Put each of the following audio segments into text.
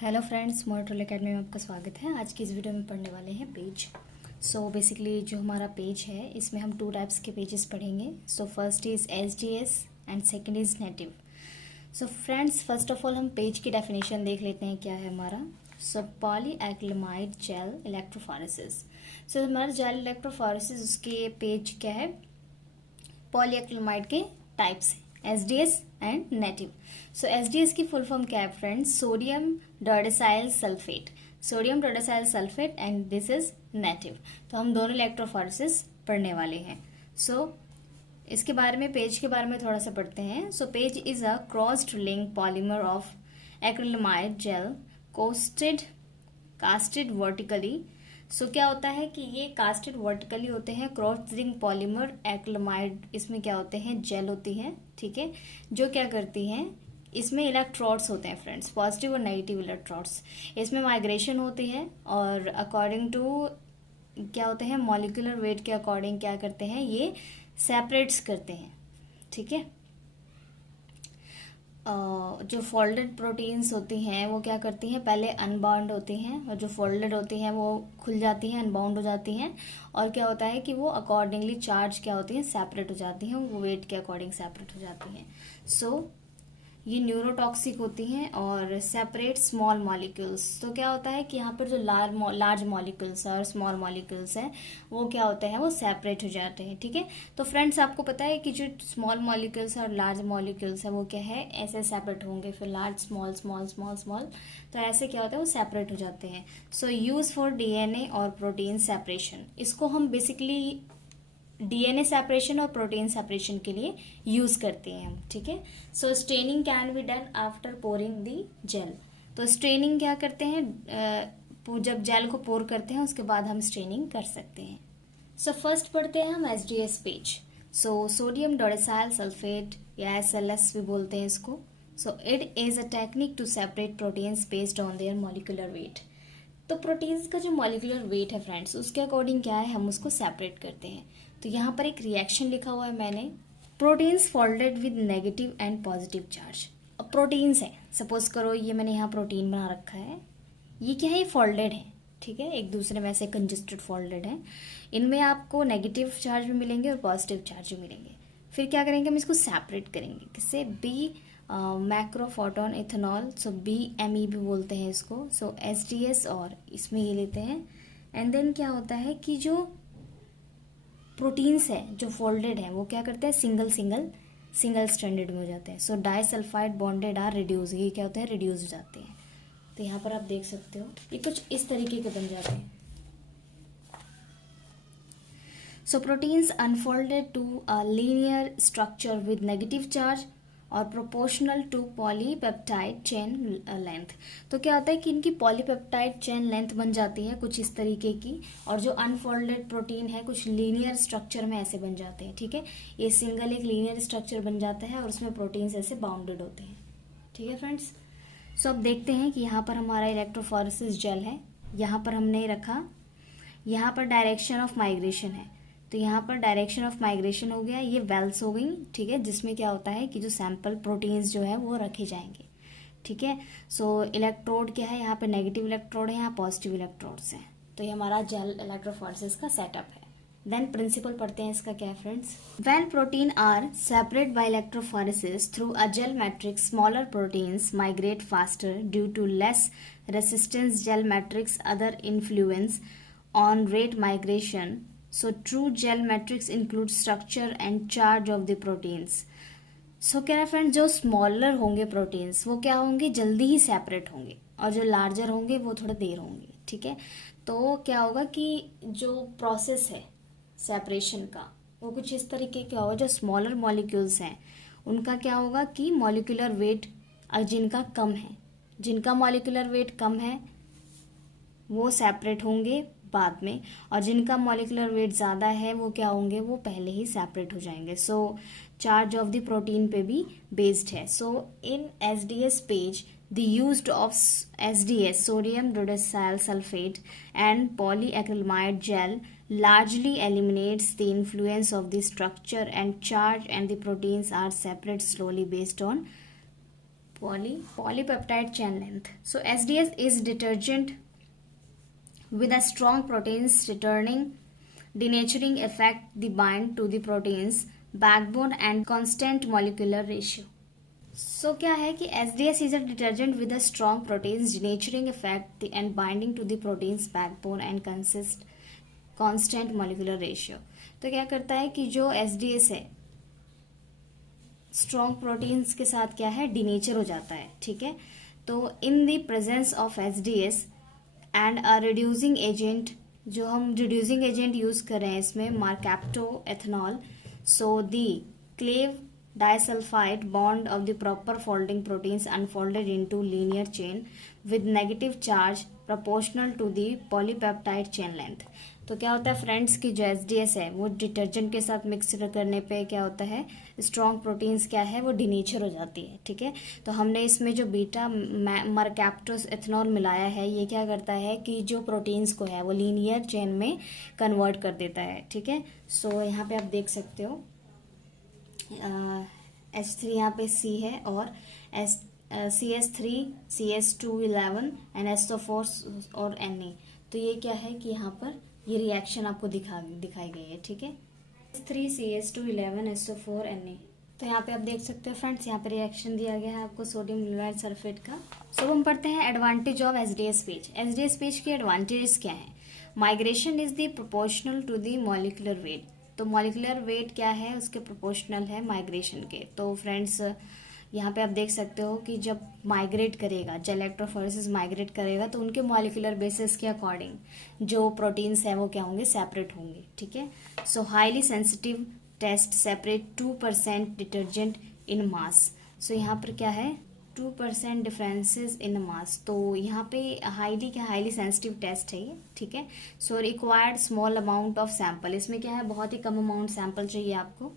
Hello friends, मोरटोल academy में आपका स्वागत है। आज की इस वीडियो में पढ़ने वाले हैं पेज। बेसिकली जो हमारा पेज है इसमें हम 2 टाइप्स के पेजेस पढ़ेंगे। First is SDS and second is native. Friends, first of all हम पेज की डेफिनेशन देख लेते हैं क्या है हमारा। Polyacrylamide gel electrophoresis. हमारा जेल इलेक्ट्रोफोरेसिस उसके पेज क्या है, पॉलीएक्रिलामाइड के टाइप्स हैं, एसडीएस एंड नेटिव। एसडीएस की फुल फॉर्म क्या है friends, sodium dodecyl sulphate. Sodium dodecyl sulphate and this is native. तो हम दोनों इलेक्ट्रोफोरेसिस पढ़ने वाले हैं। इसके बारे में, पेज के बारे में थोड़ा सा पढ़ते हैं। PAGE is a crossed link polymer of acrylamide gel casted vertically. क्या होता है कि ये कास्टेड वर्टिकली होते हैं, क्रॉस लिंक पॉलीमर एक्रिलामाइड। इसमें क्या होते हैं, जेल होती है, ठीक है, जो क्या करती हैं, इसमें इलेक्ट्रोड्स होते हैं फ्रेंड्स, पॉजिटिव और नेगेटिव इलेक्ट्रोड्स। इसमें माइग्रेशन होती है और अकॉर्डिंग टू क्या होते हैं, मॉलिक्यूलर वेट के अकॉर्डिंग क्या करते हैं, ये सेपरेट्स करते हैं, ठीक है। जो फोल्डेड प्रोटीन्स होती हैं वो क्या करती हैं, पहले अनबाउंड होती हैं, और जो फोल्डेड होती हैं वो खुल जाती हैं, अनबाउंड हो जाती हैं, और क्या होता है कि वो अकॉर्डिंगली चार्ज क्या होती हैं, सेपरेट हो जाती हैं, वो वेट के अकॉर्डिंग सेपरेट हो जाती हैं। ये न्यूरोटॉक्सिक होती हैं और सेपरेट स्मॉल मॉलिक्यूल्स। क्या होता है कि यहाँ पर जो लार्ज मॉलिक्यूल्स है और स्मॉल मॉलिक्यूल्स हैं वो क्या होते हैं, वो सेपरेट हो जाते हैं, ठीक है। फ्रेंड्स, आपको पता है कि जो स्मॉल मॉलिक्यूल्स और लार्ज मॉलिक्यूल्स है वो क्या है, ऐसे सेपरेट होंगे, फिर large small small small small, तो ऐसे क्या होता है, वो सेपरेट हो जाते हैं। यूज फॉर डीएनए और प्रोटीन सेपरेशन। इसको हम बेसिकली डीएनए सेपरेशन और प्रोटीन सेपरेशन के लिए यूज करते हैं हम, ठीक है। Straining can be done after pouring the gel. Straining क्या करते हैं, जब जेल को पोर करते हैं उसके बाद हम स्ट्रेनिंग कर सकते हैं। फर्स्ट पढ़ते हैं हम SDS PAGE. Sodium dodecyl sulphate या एसएलएस भी बोलते हैं इसको। It is a technique to separate proteins based on their molecular weight. Proteins का जो मॉलिक्यूलर वेट है फ्रेंड्स, उसके अकॉर्डिंग क्या है, हम उसको सेपरेट करते हैं। यहाँ पर एक रिएक्शन लिखा हुआ है मैंने, proteins folded with negative and positive charge. अब प्रोटीन्स है, सपोज करो ये मैंने यहाँ प्रोटीन बना रखा है, ये क्या है, ये फोल्डेड है, ठीक है, एक दूसरे में ऐसे कंजस्टेड फोल्डेड है। इनमें आपको नेगेटिव चार्ज भी मिलेंगे और पॉजिटिव चार्ज भी मिलेंगे। फिर क्या करेंगे, हम इसको सेपरेट करेंगे, किससे, बी मैक्रोफोटोन इथेनॉल, BME भी बोलते हैं इसको। एसडीएस और इसमें ये लेते हैं। एंड देन क्या होता है कि जो प्रोटीन्स है जो फोल्डेड है वो क्या करते हैं, सिंगल स्ट्रैंडेड में हो जाते हैं। डाइसल्फाइड बॉन्डेड आर रिड्यूस, ये क्या होते हैं, रिड्यूस हो जाते हैं। यहाँ पर आप देख सकते हो ये कुछ इस तरीके के बन जाते हैं। Proteins unfolded to a linear structure with negative charge और proportional to polypeptide chain length. क्या होता है कि इनकी पॉलीपेप्टाइड चेन लेंथ बन जाती है कुछ इस तरीके की, और जो अनफोल्डेड प्रोटीन है कुछ लीनियर स्ट्रक्चर में ऐसे बन जाते हैं, ठीक है। ये सिंगल एक लीनियर स्ट्रक्चर बन जाता है और उसमें प्रोटीन्स ऐसे बाउंडेड होते हैं, ठीक है फ्रेंड्स। अब देखते हैं कि यहाँ पर हमारा इलेक्ट्रोफोरेसिस जेल है, यहाँ पर हमने रखा, यहाँ पर डायरेक्शन ऑफ माइग्रेशन है, यहाँ पर डायरेक्शन ऑफ माइग्रेशन हो गया, ये वेल्स हो गई, ठीक है, जिसमें क्या होता है कि जो सैंपल प्रोटीन्स जो है वो रखे जाएंगे, ठीक है। इलेक्ट्रोड क्या है, यहाँ पे नेगेटिव इलेक्ट्रोड है, यहाँ पॉजिटिव इलेक्ट्रोड्स हैं। ये हमारा जेल इलेक्ट्रोफोरेसिस का सेटअप है। देन प्रिंसिपल पढ़ते हैं इसका क्या है friends. When protein are separate by electrophoresis through a gel matrix, smaller proteins migrate faster due to less resistance gel matrix other influence on rate migration. True gel matrix includes structure and charge of the proteins. क्या है friend, जो smaller होंगे proteins वो क्या होंगे, जल्दी ही separate होंगे, और जो लार्जर होंगे वो थोड़ा देर होंगे, ठीक है। क्या होगा कि जो प्रोसेस है सेपरेशन का वो कुछ इस तरीके का होगा। जो स्मॉलर मॉलिक्यूल्स हैं उनका क्या होगा कि मॉलिक्यूलर वेट जिनका मॉलिक्यूलर वेट कम है वो सेपरेट होंगे बाद में, और जिनका मॉलिक्यूलर वेट ज़्यादा है वो क्या होंगे, वो पहले ही सेपरेट हो जाएंगे। चार्ज ऑफ द प्रोटीन पे भी बेस्ड है। In SDS PAGE the used of SDS, sodium dodecyl sulphate and polyacrylamide gel largely eliminates the influence of the structure and charge, and the proteins are separate slowly based on polypeptide chain length. So SDS is detergent with a strong proteins returning denaturing effect the bind to the proteins backbone and constant molecular ratio. So क्या है कि SDS is a detergent with a strong proteins denaturing effect and binding to the proteins backbone and constant molecular ratio. तो क्या करता है कि जो SDS है स्ट्रॉन्ग प्रोटीन्स के साथ क्या है डिनेचर हो जाता है, ठीक है. तो in the presence of SDS and a reducing agent, जो हम रिड्यूसिंग एजेंट यूज कर रहे हैं इसमें mercaptoethanol, so the cleave disulfide bond of the proper folding proteins unfolded into linear chain with negative charge proportional to the polypeptide chain length. तो क्या होता है फ्रेंड्स कि जो SDS है वो डिटर्जेंट के साथ मिक्स करने पे क्या होता है स्ट्रॉन्ग प्रोटीन्स क्या है वो डिनेचर हो जाती है, ठीक है. तो हमने इसमें जो बीटा मर्कैप्टोस एथेनॉल मिलाया है ये क्या करता है कि जो प्रोटीन्स को है वो लीनियर चेन में कन्वर्ट कर देता है, ठीक है. सो यहाँ पे आप देख सकते हो H3 यहाँ पे C है और CS3 CS2 11 एंड SO4 और Na. तो ये क्या है कि यहाँ पर ये रिएक्शन आपको दिखाई गई है, ठीक है. 3 CS2 11 SO4 Na. तो यहाँ पे आप देख सकते हो फ्रेंड्स यहाँ पे रिएक्शन दिया गया है आपको सोडियम ब्रोमाइड सल्फेट का. सो हम पढ़ते हैं advantage of SDS PAGE. SDS PAGE के एडवांटेजेस क्या है. Migration is the proportional to the molecular weight. तो मॉलिक्यूलर वेट क्या है उसके प्रोपोर्शनल है माइग्रेशन के. तो फ्रेंड्स यहाँ पे आप देख सकते हो कि जब माइग्रेट करेगा जब इलेक्ट्रोफोरेसिस माइग्रेट करेगा तो उनके मॉलिक्यूलर बेसिस के अकॉर्डिंग जो प्रोटीन्स हैं वो क्या होंगे सेपरेट होंगे, ठीक है. So highly sensitive test separate 2% detergent in mass. So यहाँ पर क्या है 2% डिफरेंसेस इन मास. तो यहाँ पे हाईली सेंसिटिव टेस्ट है ये, ठीक है. So required small amount of sample. इसमें क्या है बहुत ही कम अमाउंट सैंपल चाहिए आपको.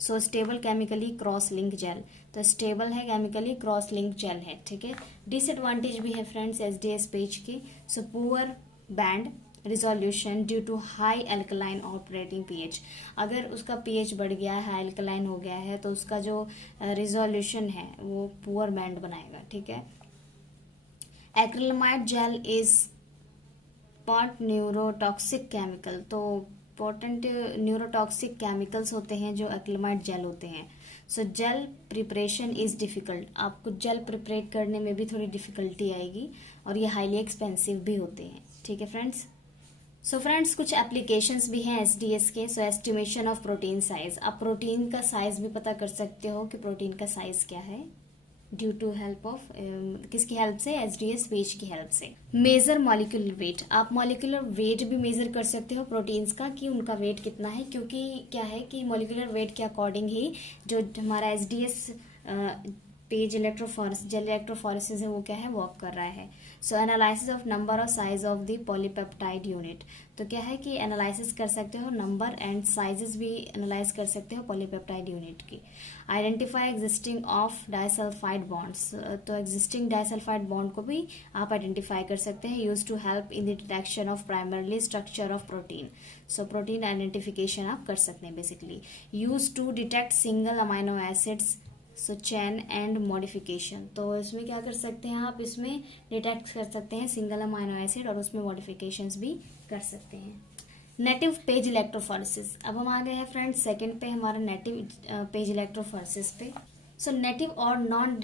So stable chemically cross link gel. तो स्टेबल है केमिकली क्रॉस लिंक जेल है, ठीक है. डिसएडवांटेज भी है फ्रेंड्स SDS पेज के. So poor band resolution due to high alkaline operating pH. अगर उसका pH बढ़ गया है हाई एल्कलाइन हो गया है तो उसका जो रिजोल्यूशन है वो पुअर बैंड बनाएगा, ठीक है. Acrylamide gel is pot neurotoxic chemical. तो पोटेंट न्यूरोटॉक्सिक केमिकल्स होते हैं जो एक्रिलामाइड जेल होते हैं. So gel preparation is difficult. आपको जेल प्रिपरेट करने में भी थोड़ी डिफिकल्टी आएगी और ये हाईली एक्सपेंसिव भी होते हैं, ठीक है फ्रेंड्स. सो फ्रेंड्स कुछ एप्लीकेशंस भी हैं SDS के. सो एस्टिमेशन ऑफ प्रोटीन साइज. आप प्रोटीन का साइज भी पता कर सकते हो कि प्रोटीन का साइज क्या है ड्यू टू हेल्प ऑफ किसकी हेल्प से SDS पेज की हेल्प से. Measure molecular weight. आप मॉलिक्यूलर वेट भी मेजर कर सकते हो प्रोटीन्स का कि उनका वेट कितना है, क्योंकि क्या है कि मॉलिक्यूलर वेट के अकॉर्डिंग ही जो हमारा SDS पेज जेल इलेक्ट्रोफोरेसिस है वो क्या है वर्क कर रहा है. सो एनालिसिस ऑफ नंबर और size of the polypeptide unit. तो क्या है कि एनालिसिस कर सकते हो नंबर एंड साइजेस भी एनालाइज कर सकते हो पॉलीपेप्टाइड यूनिट की. Identify existing of disulphide bonds. तो एग्जिस्टिंग डाइसल्फाइड बॉन्ड को भी आप आइडेंटिफाई कर सकते हैं. Use to help in the detection of primarily structure of protein. So protein identification आप कर सकते हैं basically. Use to detect single amino acids. So chain and modification. तो इसमें क्या कर सकते हैं आप इसमें डिटेक्ट कर सकते हैं सिंगल अमाइनो एसिड और उसमें मॉडिफिकेशंस भी कर सकते हैं. Native PAGE electrophoresis. अब हम आ गए हैं फ्रेंड्स सेकंड पे हमारा नेटिव पेज इलेक्ट्रोफोरेसिस पे. सो नेटिव और non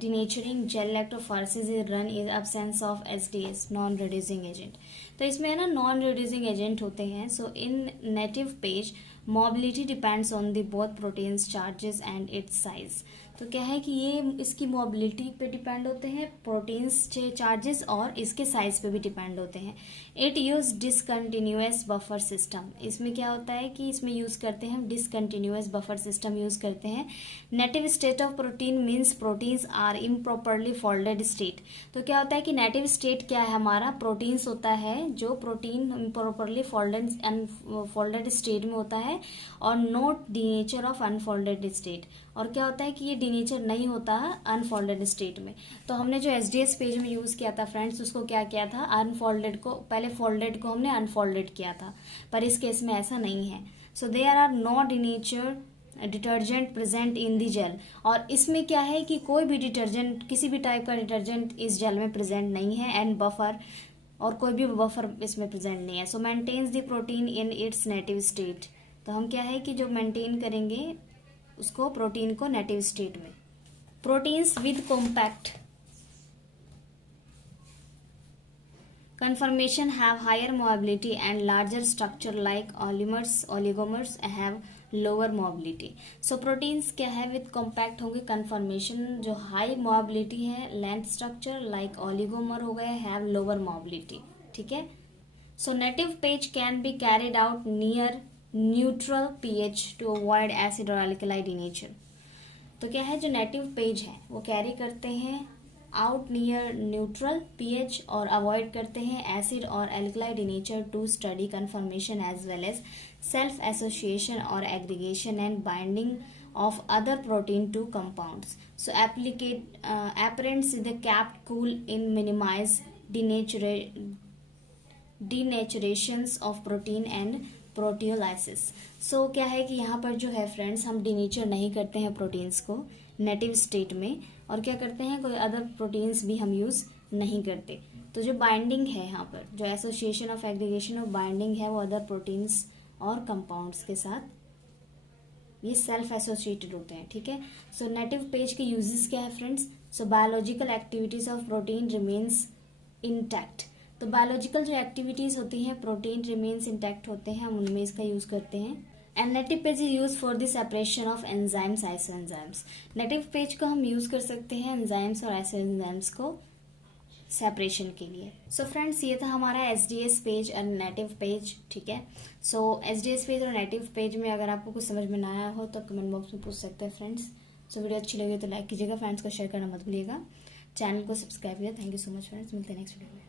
denaturing gel electrophoresis is run in absence of SDS non reducing agent. तो इसमें है ना नॉन रिड्यूसिंग एजेंट होते हैं. So in native PAGE mobility depends on the both proteins charges and its size. तो क्या है कि ये इसकी मोबिलिटी पे डिपेंड होते हैं प्रोटीन्स चार्जेस और इसके साइज पे भी डिपेंड होते हैं. It use discontinuous buffer system. इसमें क्या होता है कि इसमें यूज करते हैं डिसकंटिन्यूअस बफर सिस्टम यूज करते हैं. Native state of protein means proteins are improperly folded state. तो क्या होता है कि नेटिव स्टेट क्या है हमारा प्रोटीन्स होता है जो प्रोटीन इम्प्रॉपरली फोल्डेड स्टेट में होता है और note denature of unfolded state. और क्या होता है कि ये डिनेचर नहीं होता है अनफोल्डेड स्टेट में. तो हमने जो SDS पेज में यूज किया था फ्रेंड्स उसको क्या किया था अनफोल्डेड को पहले फोल्डेड को हमने अनफोल्डेड किया था, पर इस केस में ऐसा नहीं है. So there are no denature detergent present in the gel, और इसमें क्या है कि कोई भी डिटर्जेंट, किसी भी टाइप का डिटर्जेंट इस जेल में प्रेजेंट नहीं है, एंड बफर, और कोई भी बफर इसमें प्रेजेंट नहीं है। So maintains the protein in its native state. तो हम क्या है कि जो मेंटेन करेंगे उसको, प्रोटीन को नेटिव स्टेट में। Proteins with compact conformation have higher mobility and larger structure like oligomers have lower mobility। so proteins क्या है with compact होंगे, conformation जो high mobility है, length structure like oligomer हो गए have lower mobility, ठीक है। so native page can be carried out near neutral pH to avoid acid or alkali denature। तो क्या है, जो नेटिव पेज है वो कैरी करते हैं आउट नियर न्यूट्रल पीएच और अवॉइड करते हैं एसिड और alkaline nature to study conformation as well as self association और aggregation and binding of other protein to compounds। so apparents the capped cool in minimize denaturations of protein and proteolysis. So क्या है कि यहाँ पर जो है friends, हम denature नहीं करते हैं प्रोटीन्स को नेटिव स्टेट में, और क्या करते हैं, कोई अदर प्रोटीन्स भी हम यूज़ नहीं करते। तो जो बाइंडिंग है यहाँ पर, जो association of aggregation of binding है, वो अदर प्रोटीन्स और कंपाउंड्स के साथ ये सेल्फ एसोसिएटेड होते हैं, ठीक है। सो नेटिव पेज के यूजेस क्या है friends. So biological activities of protein remains intact. तो बायोलॉजिकल जो एक्टिविटीज होती हैं, प्रोटीन रिमेन्स इंटैक्ट होते हैं, हम उनमें इसका यूज करते हैं। And native page is use for the separation of enzymes iso enzymes. Native page को हम यूज कर सकते हैं एंजाइम्स और आइसो एंजाइम्स को सेपरेशन के लिए। सो फ्रेंड्स, ये था हमारा एसडीएस पेज और नेटिव पेज, ठीक है। सो एसडीएस पेज और नेटिव पेज में अगर आपको कुछ समझ में ना आया हो तो कमेंट बॉक्स में पूछ सकते हैं फ्रेंड्स। सो वीडियो अच्छी लगी तो लाइक कीजिएगा, फ्रेंड्स को शेयर करना मत भूलिएगा, चैनल को सब्सक्राइब कीजिएगा। Thank you so much friends, मिलते हैं नेक्स्ट वीडियो में।